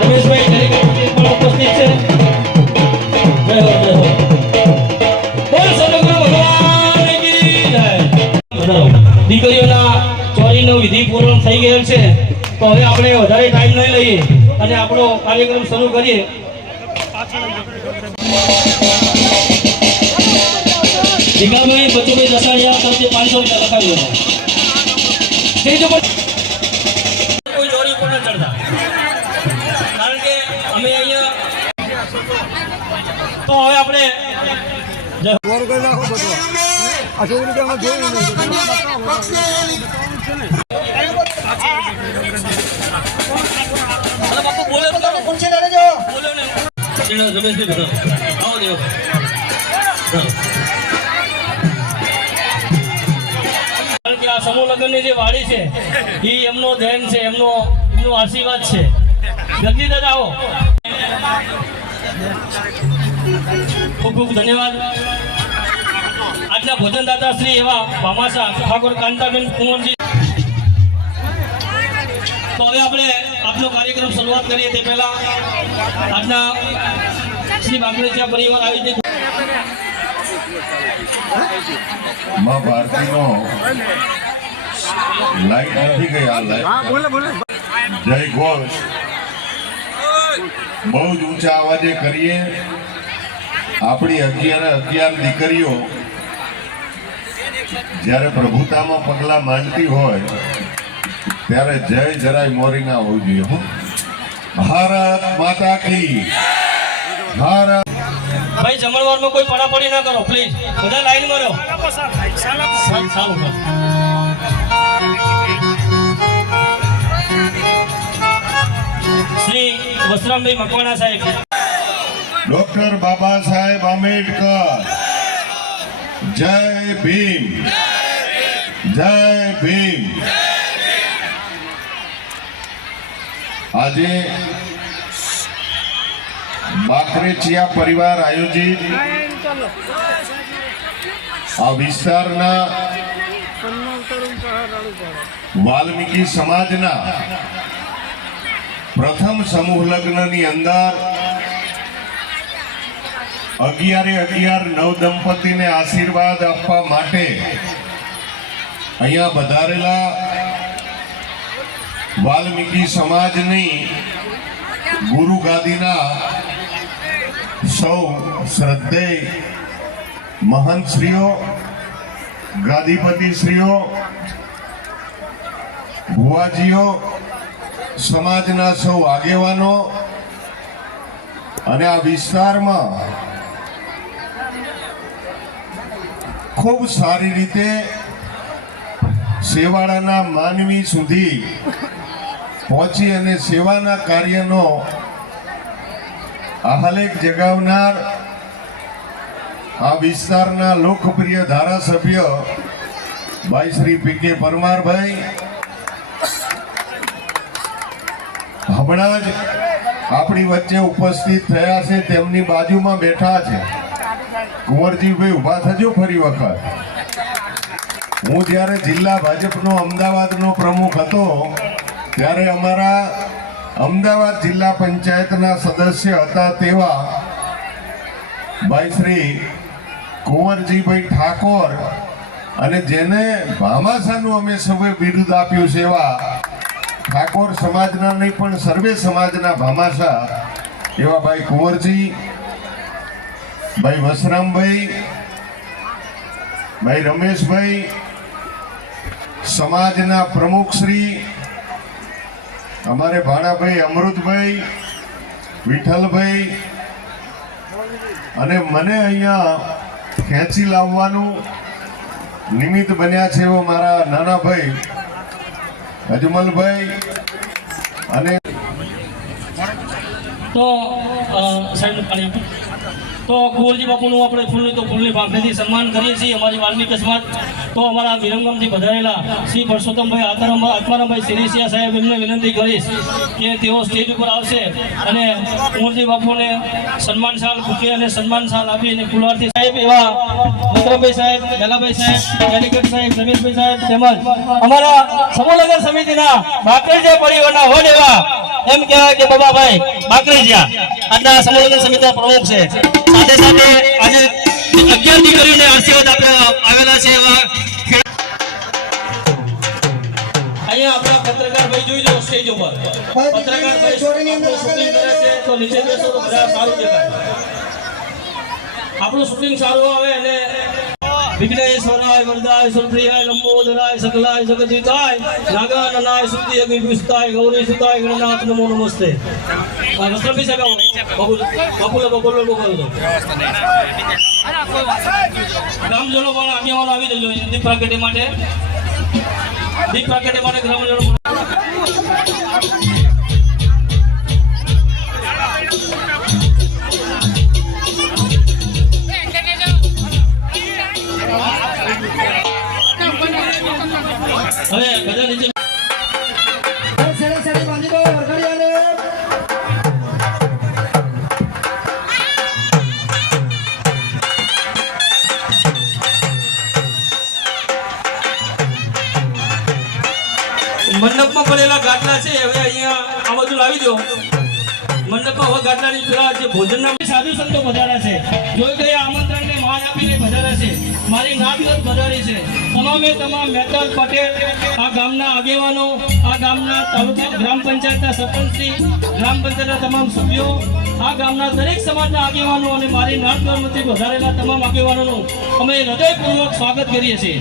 રમેશભાઈ દરેક દીકરીઓના ચોરીનો વિધિ પૂર્ણ થઈ ગયેલ છે. તો હવે આપણે વધારે ટાઈમ નહીં લઈએ અને આપણો કાર્યક્રમ શરૂ કરીએ. ભીખાભાઈ બચુભાઈ દસાડિયા તમને પાંચસો રૂપિયા લખાવી પણ કોઈ જોડી ઉપર ન ચડતા. કારણ કે અમે અહીંયા તો હવે આપણે બોલે લેજો બોલો. ને. રમેશભાઈ બધા આવો દેવો. આ સમૂહ લગ્નની જે વાડી છે એ એમનો ધ્યાન છે, એમનો એમનો આશીર્વાદ છે. જલ્દી દાદા, આવો. ખૂબ ખૂબ ધન્યવાદ. આજના ભોજનદાતા શ્રી એવા ભામાસા ઠાકોર કાંતાબેન કુંવરજી. તો હવે આપણે આપનો કાર્યક્રમ શરૂઆત કરીએ તે પહેલા. આજના શ્રી બાગરેચિયા પરિવાર આયોજિતમાં ભારતીનો લાઈટ નથી ગઈ આ લાઈટ બોલે બોલે. જય ઘોષ બહુ જ ઊંચા અવાજે કરીએ. આપણી અગિયાર અગિયાર દીકરીઓ જ્યારે પ્રભુતામાં પગલાં માંડતી હોય ત્યારે જય જરાય મોરી ના હોવું જોઈએ હું. ભારત માતા કી. ભારત. ભાઈ જમણવારમાં કોઈ પડાપડી ના કરો પ્લીઝ બધા લાઈનમાં રહો. સારું શ્રી વસરામભાઈ મકવાણા સાહેબ. ડોક્ટર બાબા સાહેબ આંબેડકર. જય ભીમ. જય ભીમ. આજે બાકરેચિયા પરિવાર આયોજિત આ વિસ્તારના વાલ્મીકી સમાજના પ્રથમ સમૂહ લગ્નની અંદર અગિયારે અગિયાર નવ દંપતીને આશીર્વાદ આપવા માટે અહીંયા વધારેલા વાલ્મીકી સમાજની ગુરુ ગાદીના સૌ શ્રદ્ધેય મહંતશ્રીઓ શ્રીઓ ગાદીપતિ શ્રીઓ ભુવાજીઓ સમાજના સૌ આગેવાનો અને આ વિસ્તારમાં ખૂબ સારી રીતે સેવાળાના માનવી સુધી પહોંચી અને સેવાના કાર્યનો આહલેખ જગાવનાર આ વિસ્તારના લોકપ્રિય ધારાસભ્ય ભાઈ શ્રી પી કે પરમારભાઈ હમણાં જ આપણી વચ્ચે ઉપસ્થિત થયા છે, તેમની બાજુમાં બેઠા છે. કુંવરજીભાઈ ઊભા થજો ફરી વખત. હું જ્યારે જિલ્લા ભાજપનો અમદાવાદનો પ્રમુખ હતો, ત્યારે અમારા અમદાવાદ જિલ્લા પંચાયતના સદસ્ય હતા તેવા ભાઈ શ્રી કુંવરજીભાઈ ઠાકોર અને જેને ભામાસાનું અમે સૌએ બિરુદ આપ્યું છે એવા ઠાકોર સમાજના નહીં, પણ સર્વે સમાજના ભામાસા એવા ભાઈ કુંવરજી, ભાઈ વસરામભાઈ, ભાઈ રમેશભાઈ, સમાજના પ્રમુખશ્રી અમારે ભાણાભાઈ અમૃતભાઈ, વિઠ્ઠલભાઈ, અને મને અહીંયા ખેંચી લાવવાનું નિમિત્ત બન્યા છે એવો મારા નાના ભાઈ અજમલભાઈ અને તો આપો. તો કુંવરજી બાપુનું આપણે ફૂલની તો ફૂલની પાંખડીથી સન્માન કરીએ છીએ, અમારી વાલ્મીકી સમાજ. તો અમારા વિરમગામથી વધારેલા શ્રી પરસોત્તમભાઈ આત્મારામ આત્મારામભાઈ સિરેસિયા સાહેબ એમને વિનંતી કરીશ કે તેઓ સ્ટેજ ઉપર આવશે અને કુંવરજી બાપુને સન્માન શાલ બુકે અને સન્માન શાલ આપી અને ફૂલવારથી સાહેબ એવા વિક્રમભાઈ સાહેબ ગલાભાઈ સાહેબ ડેલિકેટ સાહેબ રમેશભાઈ સાહેબ તેમજ અમારા સમૂહનગર સમિતિના બાકરેજા પરિવારના હોડ એવા એમ કહેવાય કે બાબાભાઈ બાકરીજીયા આજના સંમેલન સમિતિના પ્રમુખ છે. સાથે સાથે આજે અગિયાર દીકરીઓને આશીર્વાદ આપવા આવેલા છે એવા અહીંયા આપણા પત્રકાર ભાઈ જોઈ સ્ટેજ ઉપર. શૂટિંગ તો નીચે બેસો સારું દેખાય આપણું શૂટિંગ સારું આવે અને વિઘ્નેશ્વરાય વરદાય સુરપ્રિયાય લંબોદરાય સકલાય જગદીતાય નાગા નનાય શુદ્ધિ અગ્નિ પુસ્તાય ગૌરી સુતાય ગણનાથ નમો નમસ્તે આ વસ્ત્રભી સગાવો બબુલ બબુલ બબુલ બબુલ ગ્રામજનો પણ આગેવાનો આવી જજો દીપ પ્રાગટ્ય માટે દીપ પ્રાગટ્ય માટે ગ્રામજનો હવે બધા નીચે મંડપમાં પડેલા ગાટલા છે, હવે અહીંયા આ બધું લાવી દો. મંડપમાં હવે ગાટલાની પેલા જે ભોજનના સાધુ સંતો વધારા છે. જોઈ ગયા, આમંત્રણને માન આપીને વધારા છે. મારી નામ વધારી છે. તમામે તમામ મહેતાલ પટેલ, આ ગામના આગેવાનો, આ ગામના તાલુકા ગ્રામ પંચાયતના સરપંચશ્રી, ગ્રામ પંચાયતના તમામ સભ્યો, આ ગામના દરેક સમાજના આગેવાનો અને મારી નાટકર્મથી વધારેલા તમામ આગેવાનોનું અમે હૃદયપૂર્વક સ્વાગત કરીએ છીએ.